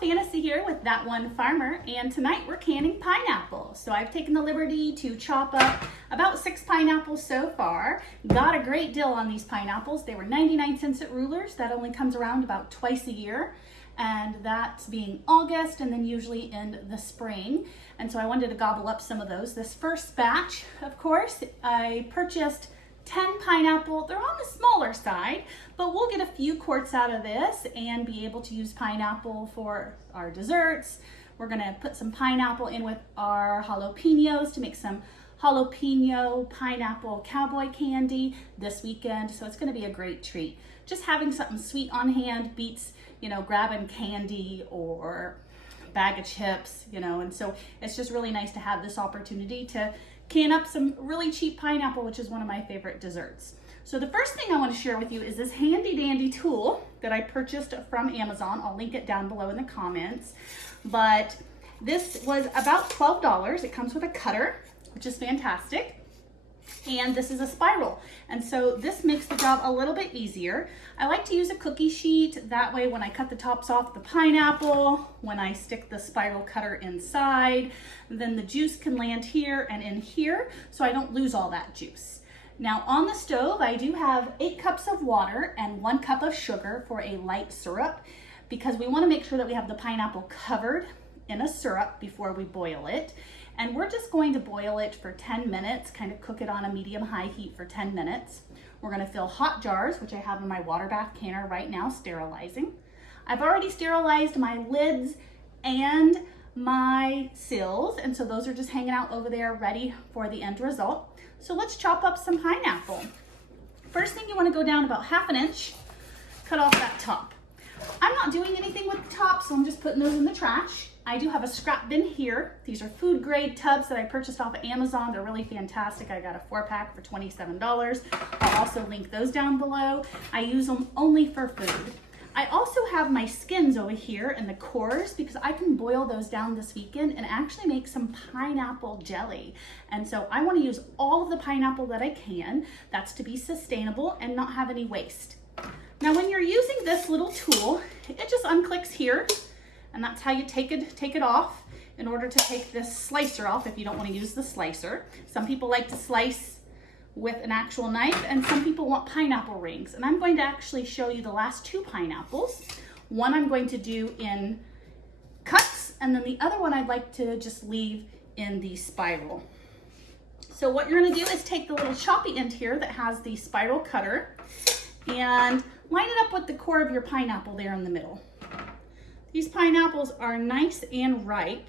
Fantasy here with That One Farmer, and tonight we're canning pineapple. So I've taken the liberty to chop up about 6 pineapples so far. Got a great deal on these pineapples. They were 99 cents at Rulers. That only comes around about twice a year, and that's being August and then usually in the spring. And so I wanted to gobble up some of those. This first batch, of course, I purchased 10 pineapple. They're on the smaller side, but we'll get a few quarts out of this and be able to use pineapple for our desserts. We're gonna put some pineapple in with our jalapenos to make some jalapeno pineapple cowboy candy this weekend. So it's gonna be a great treat. Just having something sweet on hand beats, grabbing candy or bag of chips, and so it's just really nice to have this opportunity to can up some really cheap pineapple, which is one of my favorite desserts. So the first thing I want to share with you is this handy dandy tool that I purchased from Amazon. I'll link it down below in the comments, but this was about $12. It comes with a cutter, which is fantastic. And this is a spiral. And so this makes the job a little bit easier. I like to use a cookie sheet. That way when I cut the tops off the pineapple, when I stick the spiral cutter inside, then the juice can land here and in here, so I don't lose all that juice. Now on the stove, I do have 8 cups of water and 1 cup of sugar for a light syrup, because we want to make sure that we have the pineapple covered in a syrup before we boil it. And we're just going to boil it for 10 minutes, kind of cook it on a medium-high heat for 10 minutes. We're gonna fill hot jars, which I have in my water bath canner right now, sterilizing. I've already sterilized my lids and my sills, and so those are just hanging out over there ready for the end result. So let's chop up some pineapple. First thing, you wanna go down about 1/2 inch, cut off that top. I'm not doing anything with the top, so I'm just putting those in the trash. I do have a scrap bin here. These are food grade tubs that I purchased off of Amazon. They're really fantastic. I got a 4-pack for $27. I'll also link those down below. I use them only for food. I also have my skins over here and the cores, because I can boil those down this weekend and actually make some pineapple jelly. And so I want to use all of the pineapple that I can. That's to be sustainable and not have any waste. Now when you're using this little tool, it just unclicks here, and that's how you take it off in order to take this slicer off if you don't want to use the slicer. Some people like to slice with an actual knife, and some people want pineapple rings. And I'm going to actually show you the last 2 pineapples. One I'm going to do in cuts, and then the other one I'd like to just leave in the spiral. So what you're going to do is take the little choppy end here that has the spiral cutter and line it up with the core of your pineapple there in the middle. These pineapples are nice and ripe.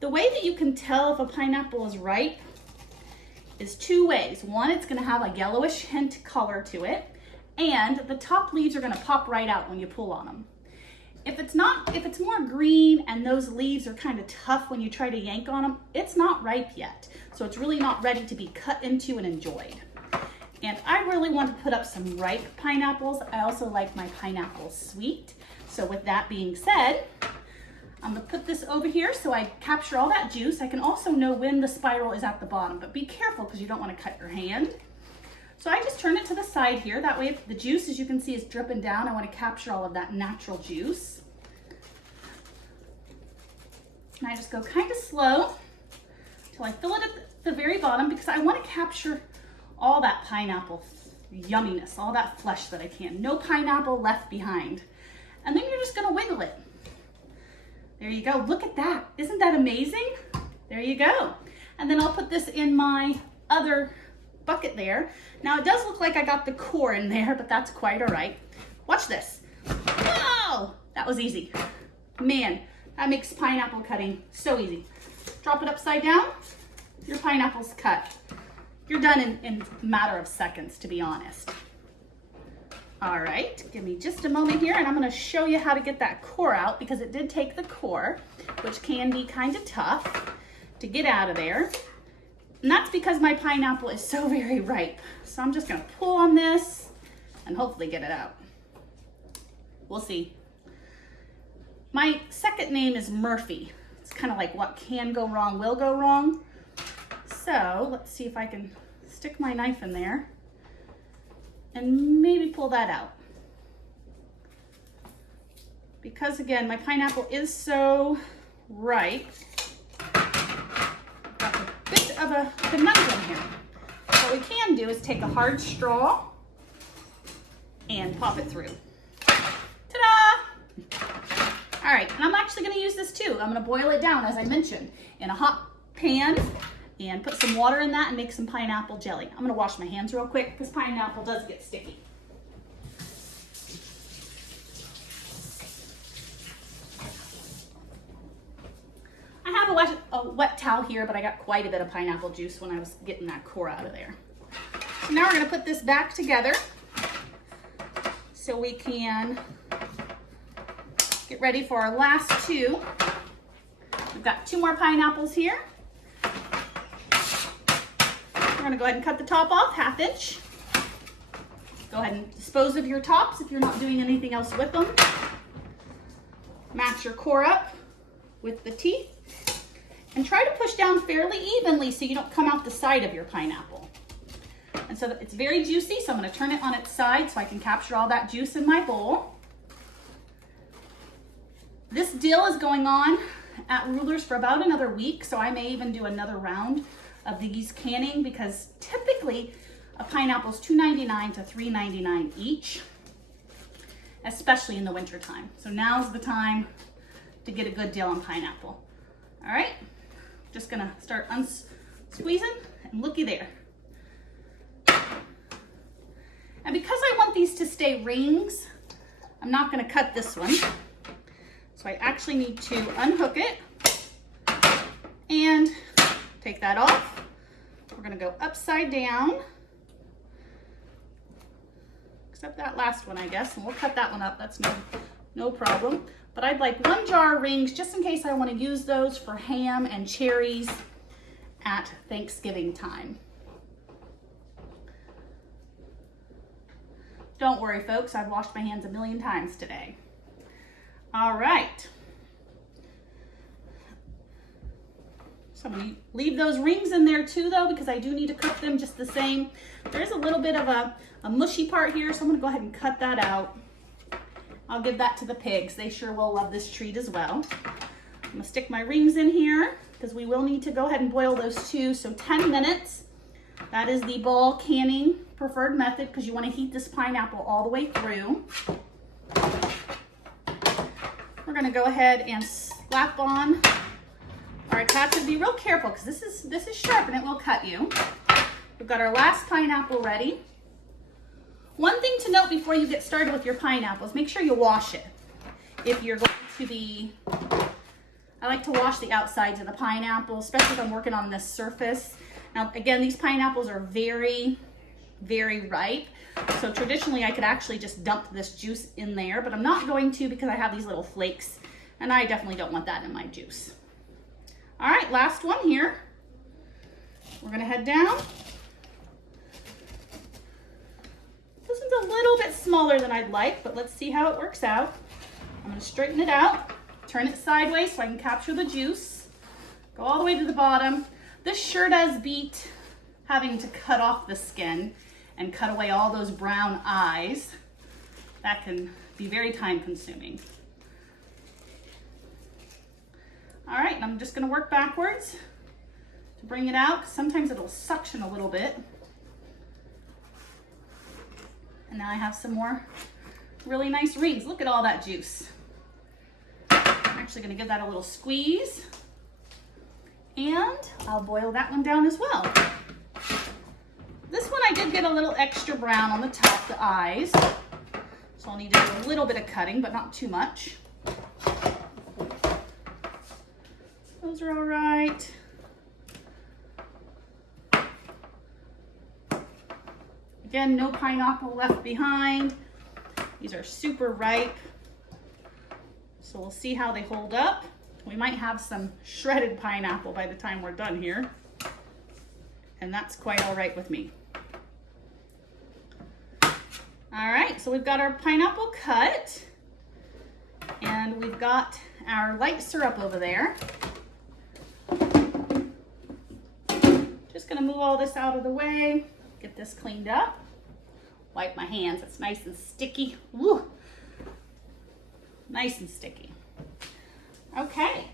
The way that you can tell if a pineapple is ripe is 2 ways. One, it's gonna have a yellowish hint color to it, and the top leaves are gonna pop right out when you pull on them. If it's more green and those leaves are kind of tough when you try to yank on them, it's not ripe yet. So it's really not ready to be cut into and enjoyed. And I really want to put up some ripe pineapples. I also like my pineapple sweet. So with that being said, I'm gonna put this over here so I capture all that juice. I can also know when the spiral is at the bottom, but be careful because you don't want to cut your hand. So I just turn it to the side here. That way the juice, as you can see, is dripping down. I want to capture all of that natural juice. And I just go kind of slow until I fill it at the very bottom, because I want to capture all that pineapple yumminess, all that flesh that I can. No pineapple left behind. And then you're just gonna wiggle it. There you go, look at that. Isn't that amazing? There you go. And then I'll put this in my other bucket there. Now it does look like I got the core in there, but that's quite all right. Watch this. Whoa, that was easy. Man, that makes pineapple cutting so easy. Drop it upside down, your pineapple's cut. You're done in a matter of seconds, to be honest. All right, give me just a moment here, and I'm gonna show you how to get that core out, because it did take the core, which can be kind of tough to get out of there. And that's because my pineapple is so very ripe. So I'm just gonna pull on this and hopefully get it out. We'll see. My second name is Murphy. It's kind of like what can go wrong will go wrong. So let's see if I can stick my knife in there and maybe pull that out. because again, my pineapple is so ripe, I've got a bit of a conundrum here. What we can do is take a hard straw and pop it through. Ta-da! All right, and I'm actually gonna use this too. I'm gonna boil it down, as I mentioned, in a hot pan and put some water in that and make some pineapple jelly. I'm gonna wash my hands real quick because pineapple does get sticky. I have a wet towel here, but I got quite a bit of pineapple juice when I was getting that core out of there. So now we're gonna put this back together so we can get ready for our last two. We've got 2 more pineapples here. We're gonna go ahead and cut the top off, 1/2 inch. Go ahead and dispose of your tops if you're not doing anything else with them. Match your core up with the teeth and try to push down fairly evenly so you don't come out the side of your pineapple. And so it's very juicy, so I'm gonna turn it on its side so I can capture all that juice in my bowl. This dill is going on at Rulers for about another week, so I may even do another round of these canning because typically a pineapple is $2.99 to $3.99 each, especially in the winter time. So now's the time to get a good deal on pineapple. All right, just gonna start squeezing and looky there. And because I want these to stay rings, I'm not gonna cut this one. So I actually need to unhook it and take that off. We're gonna go upside down, except that last one, I guess, and we'll cut that one up. That's no problem. But I'd like 1 jar of rings just in case I want to use those for ham and cherries at Thanksgiving time. Don't worry, folks, I've washed my hands a million times today. All right. So I'm gonna leave those rings in there too though, because I do need to cook them just the same. There's a little bit of a mushy part here, so I'm gonna go ahead and cut that out. I'll give that to the pigs. They sure will love this treat as well. I'm gonna stick my rings in here because we will need to go ahead and boil those too. So 10 minutes, that is the ball canning preferred method because you wanna heat this pineapple all the way through. We're gonna go ahead and slap on our attachment. Be real careful because this is sharp and it will cut you. We've got our last pineapple ready. One thing to note before you get started with your pineapples, make sure you wash it. If you're going to be, I like to wash the outsides of the pineapple, especially if I'm working on this surface. Now, again, these pineapples are very, very ripe. So traditionally I could actually just dump this juice in there, but I'm not going to because I have these little flakes and I definitely don't want that in my juice. All right, last one here. We're gonna head down. This one's a little bit smaller than I'd like, but let's see how it works out. I'm gonna straighten it out, turn it sideways so I can capture the juice. Go all the way to the bottom. This sure does beat having to cut off the skin and cut away all those brown eyes. That can be very time consuming. All right, and I'm just gonna work backwards to bring it out, 'cause sometimes it'll suction a little bit. And now I have some more really nice rings. Look at all that juice. I'm actually gonna give that a little squeeze. And I'll boil that one down as well. This one I did get a little extra brown on the top, the eyes. So I'll need to do a little bit of cutting, but not too much. Those are all right. Again, no pineapple left behind. These are super ripe. So we'll see how they hold up. We might have some shredded pineapple by the time we're done here. And that's quite all right with me. All right, so we've got our pineapple cut and we've got our light syrup over there. Just gonna move all this out of the way, get this cleaned up. Wipe my hands, it's nice and sticky. Woo. nice and sticky. Okay,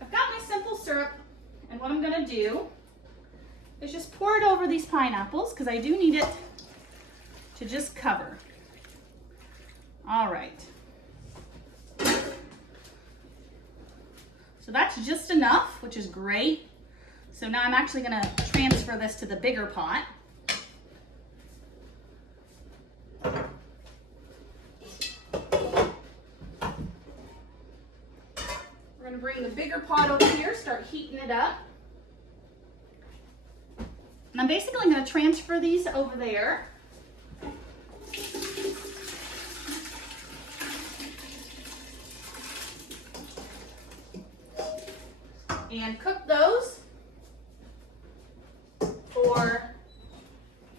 I've got my simple syrup, and what I'm gonna do is just pour it over these pineapples because I do need it to just cover. All right. So that's just enough, which is great. So now I'm actually gonna transfer this to the bigger pot. We're gonna bring the bigger pot over here, start heating it up. And I'm basically gonna transfer these over there. And cook those for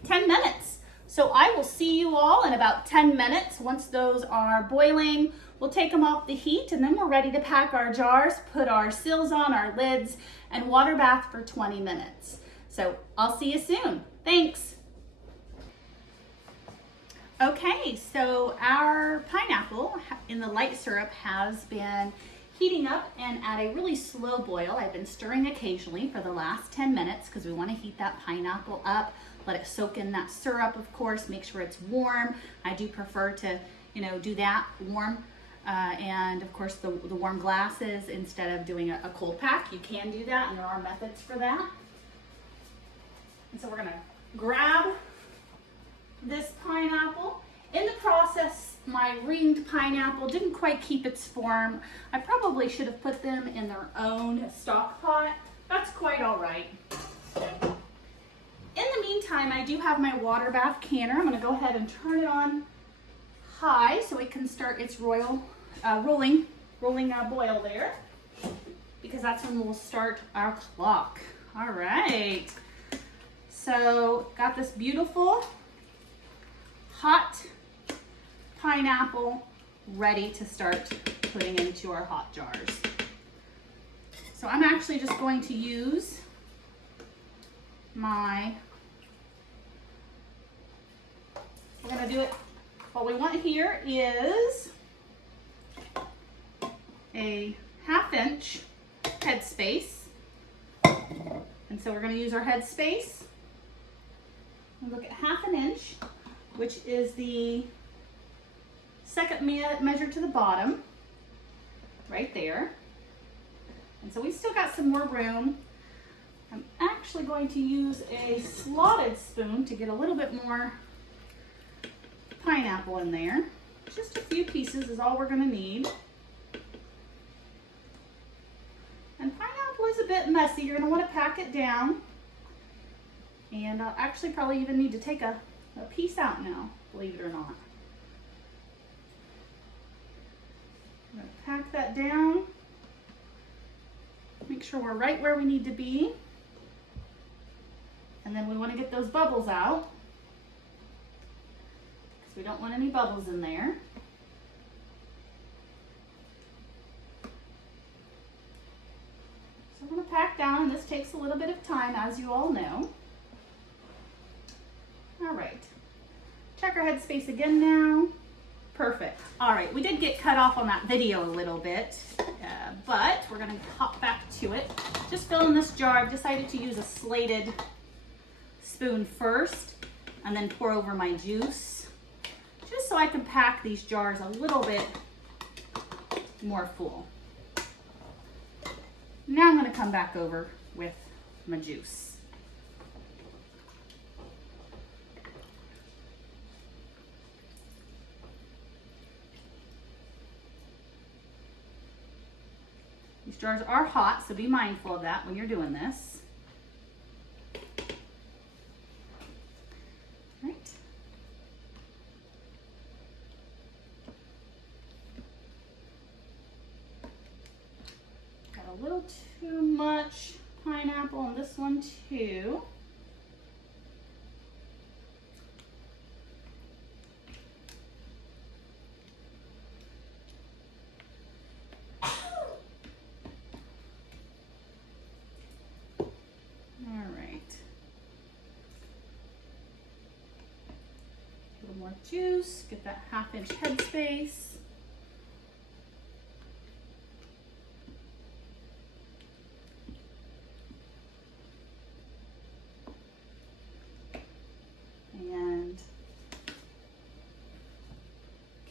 10 minutes. So I will see you all in about 10 minutes. Once those are boiling, we'll take them off the heat and then we're ready to pack our jars, put our seals on, our lids, and water bath for 20 minutes. So I'll see you soon. Thanks. Okay, so our pineapple in the light syrup has been heating up and at a really slow boil. I've been stirring occasionally for the last 10 minutes because we want to heat that pineapple up, let it soak in that syrup, of course, make sure it's warm. I do prefer to, do that warm. And of course the warm glasses instead of doing a cold pack. You can do that and there are methods for that. And so we're gonna grab this pineapple. In the process, my ringed pineapple didn't quite keep its form. I probably should have put them in their own stock pot. That's quite all right. In the meantime, I do have my water bath canner. I'm gonna go ahead and turn it on high so it can start its rolling boil there, because that's when we'll start our clock. All right. So got this beautiful hot pineapple ready to start putting into our hot jars. So I'm actually just going to use we're gonna do it, what we want here is a 1/2 inch head space. And so we're gonna use our head space. And look at 1/2 inch, which is the second measure to the bottom, right there. And so we still got some more room. I'm actually going to use a slotted spoon to get a little bit more pineapple in there. Just a few pieces is all we're gonna need. And pineapple is a bit messy. You're gonna wanna pack it down. And I'll actually probably even need to take a piece out now, believe it or not. I'm gonna pack that down. Make sure we're right where we need to be. And then we want to get those bubbles out, because we don't want any bubbles in there. So I'm going to pack down, and this takes a little bit of time, as you all know. All right, check our head space again now. Perfect. All right, we did get cut off on that video a little bit, but we're gonna hop back to it. Just fill in this jar. I've decided to use a slated spoon first and then pour over my juice, just so I can pack these jars a little bit more full. Now I'm gonna come back over with my juice. These jars are hot, so be mindful of that when you're doing this. Right. Got a little too much pineapple on this one too. More juice, get that 1/2 inch head space.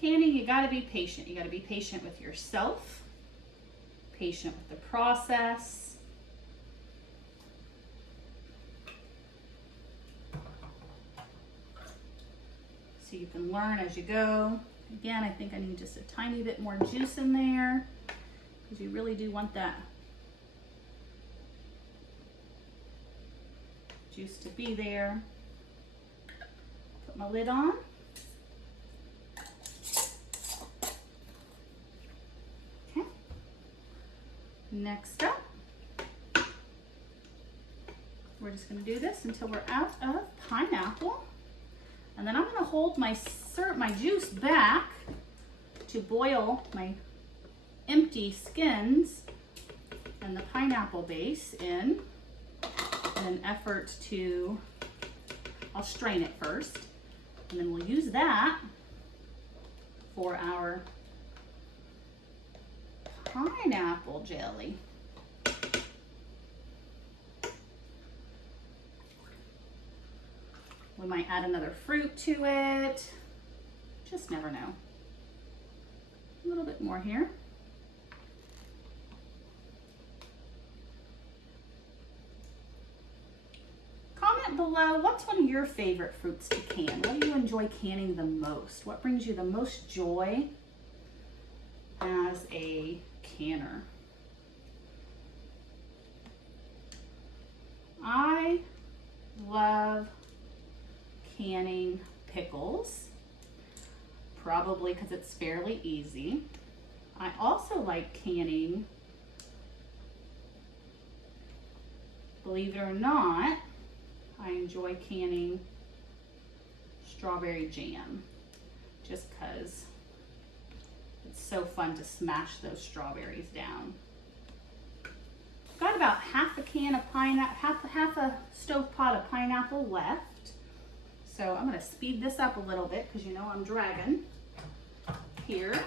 canning, you gotta be patient. You gotta be patient with yourself, patient with the process. So you can learn as you go. Again, I think I need just a tiny bit more juice in there because you really do want that juice to be there. Put my lid on. Okay. Next up, we're just going to do this until we're out of pineapple. And then I'm going to hold my juice back to boil my empty skins and the pineapple base in an effort to, I'll strain it first, and then we'll use that for our pineapple jelly. We might add another fruit to it. Just never know. A little bit more here. Comment below, what's one of your favorite fruits to can? What do you enjoy canning the most? What brings you the most joy as a canner? I love canning pickles, probably because it's fairly easy. I also like canning, believe it or not, I enjoy canning strawberry jam just because it's so fun to smash those strawberries down. Got about half a can of pineapple, half a stove pot of pineapple left. So I'm going to speed this up a little bit because you know I'm dragging here.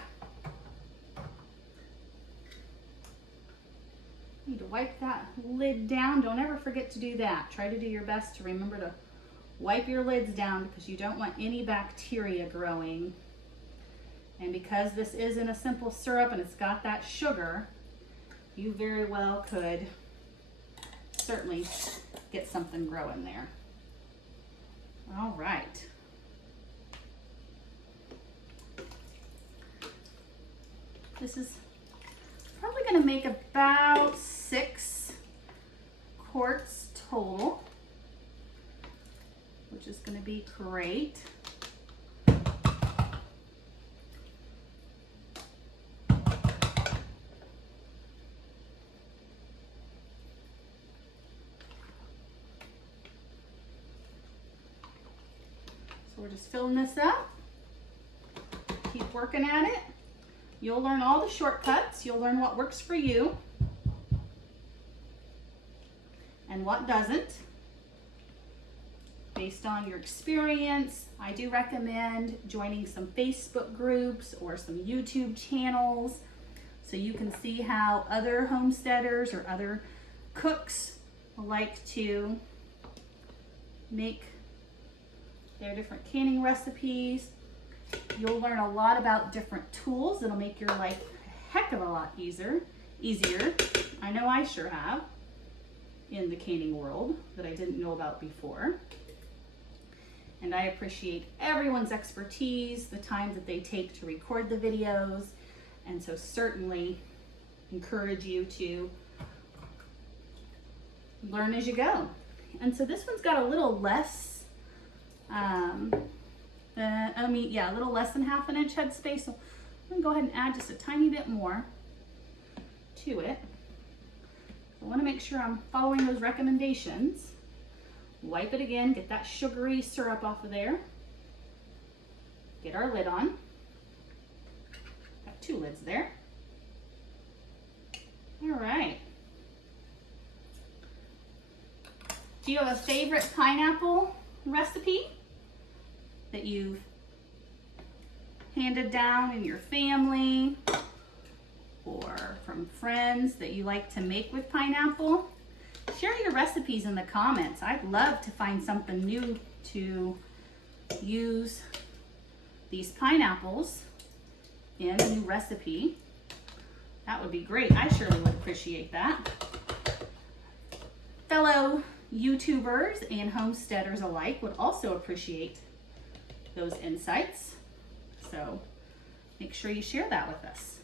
Need to wipe that lid down. Don't ever forget to do that. Try to do your best to remember to wipe your lids down because you don't want any bacteria growing. And because this isn't a simple syrup and it's got that sugar, you very well could certainly get something growing there. All right. This is probably going to make about 6 quarts total, which is going to be great. We're just filling this up. Keep working at it. You'll learn all the shortcuts. You'll learn what works for you and what doesn't based on your experience. I do recommend joining some Facebook groups or some YouTube channels so you can see how other homesteaders or other cooks like to make their different canning recipes. You'll learn a lot about different tools that'll make your life a heck of a lot easier. I know I sure have in the canning world that I didn't know about before. And I appreciate everyone's expertise, the time that they take to record the videos, and so certainly encourage you to learn as you go. And so this one's got a little less a little less than ½ inch headspace. So I'm gonna go ahead and add just a tiny bit more to it. I wanna make sure I'm following those recommendations. Wipe it again, get that sugary syrup off of there. Get our lid on. Got 2 lids there. All right. Do you have a favorite pineapple recipe that you've handed down in your family or from friends that you like to make with pineapple? Share your recipes in the comments. I'd love to find something new to use these pineapples in a new recipe, that would be great. I surely would appreciate that. Fellow YouTubers and homesteaders alike would also appreciate those insights. So make sure you share that with us.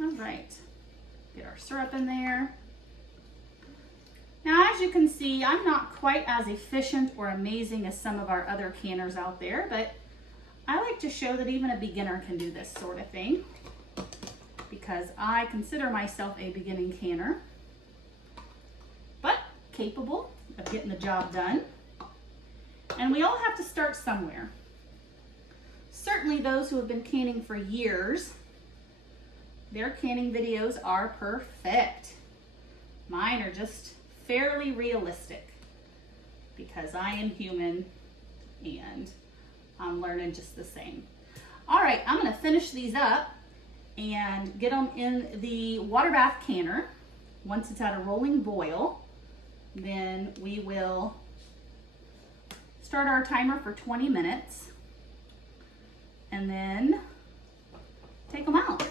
All right, get our syrup in there. Now, as you can see, I'm not quite as efficient or amazing as some of our other canners out there, but I like to show that even a beginner can do this sort of thing because I consider myself a beginning canner, but capable of getting the job done. And we all have to start somewhere. Certainly those who have been canning for years, their canning videos are perfect. Mine are just fairly realistic because I am human and I'm learning just the same. All right, I'm gonna finish these up and get them in the water bath canner. Once it's at a rolling boil, then we will start our timer for 20 minutes and then take them out.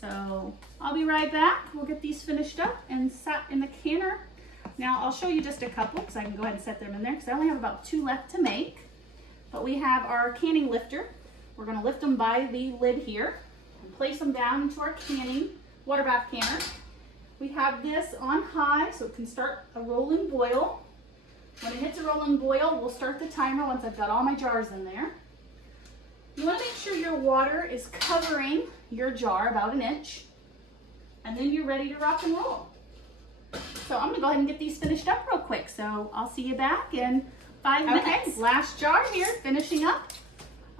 So I'll be right back. We'll get these finished up and sat in the canner. Now I'll show you just a couple because I can go ahead and set them in there because I only have about 2 left to make. But we have our canning lifter. We're going to lift them by the lid here and place them down into our canning water bath canner. We have this on high so it can start a rolling boil. When it hits a rolling boil, we'll start the timer once I've got all my jars in there. You want to make sure your water is covering your jar about 1 inch, and then you're ready to rock and roll. So I'm going to go ahead and get these finished up real quick. So I'll see you back in 5 minutes. Okay, last jar here, finishing up.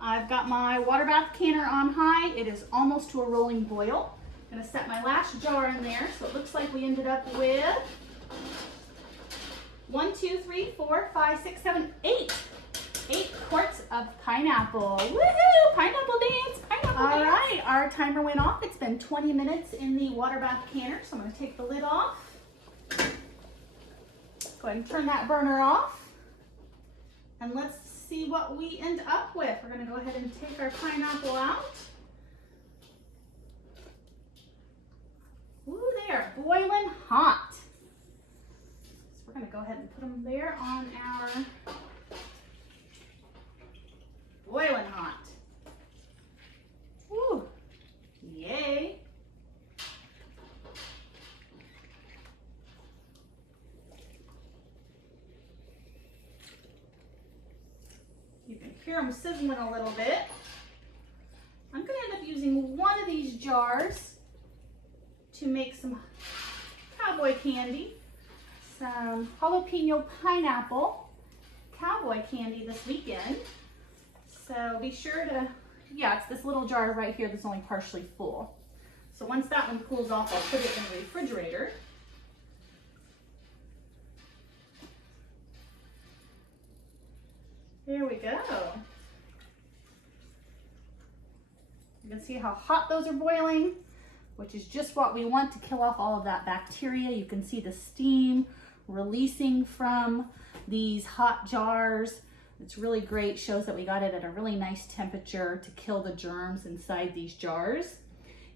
I've got my water bath canner on high. It is almost to a rolling boil. I'm going to set my last jar in there. So it looks like we ended up with 1, 2, 3, 4, 5, 6, 7, 8. 8 quarts of pineapple. Woohoo! Pineapple dance! Pineapple dance! All right, our timer went off. It's been 20 minutes in the water bath canner, so I'm going to take the lid off. Go ahead and turn that burner off. And let's see what we end up with. We're going to go ahead and take our pineapple out. Ooh, they are boiling hot. So we're going to go ahead and put them there on our boiling hot. Woo! Yay! You can hear them sizzling a little bit. I'm going to end up using one of these jars to make some cowboy candy, some jalapeno pineapple cowboy candy this weekend. So be sure to, yeah, it's this little jar right here that's only partially full. So once that one cools off, I'll put it in the refrigerator. There we go. You can see how hot those are boiling, which is just what we want to kill off all of that bacteria. You can see the steam releasing from these hot jars. It's really great, shows that we got it at a really nice temperature to kill the germs inside these jars.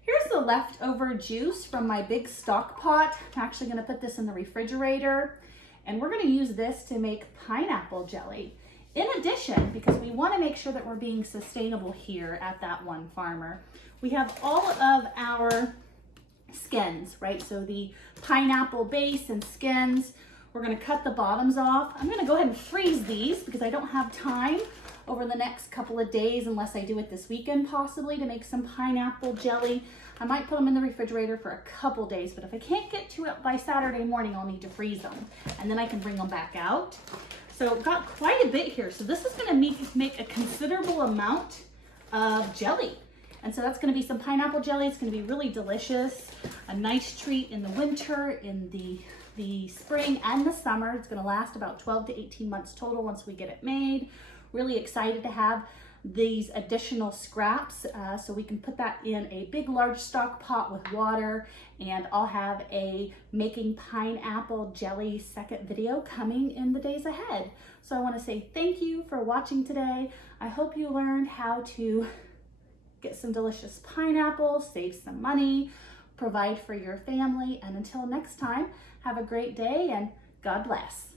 Here's the leftover juice from my big stock pot. I'm actually gonna put this in the refrigerator, and we're gonna use this to make pineapple jelly. In addition, because we wanna make sure that we're being sustainable here at that one farmer, we have all of our skins, right? So the pineapple base and skins, we're gonna cut the bottoms off. I'm gonna go ahead and freeze these because I don't have time over the next couple of days, unless I do it this weekend possibly, to make some pineapple jelly. I might put them in the refrigerator for a couple days, but if I can't get to it by Saturday morning, I'll need to freeze them, and then I can bring them back out. So I've got quite a bit here. So this is gonna make a considerable amount of jelly. And so that's gonna be some pineapple jelly. It's gonna be really delicious, a nice treat in the winter, in the spring and the summer. It's gonna last about 12 to 18 months total once we get it made. Really excited to have these additional scraps so we can put that in a big large stock pot with water, and I'll have a making pineapple jelly second video coming in the days ahead. So I want to say thank you for watching today. I hope you learned how to get some delicious pineapples, save some money, provide for your family. And until next time, have a great day and God bless.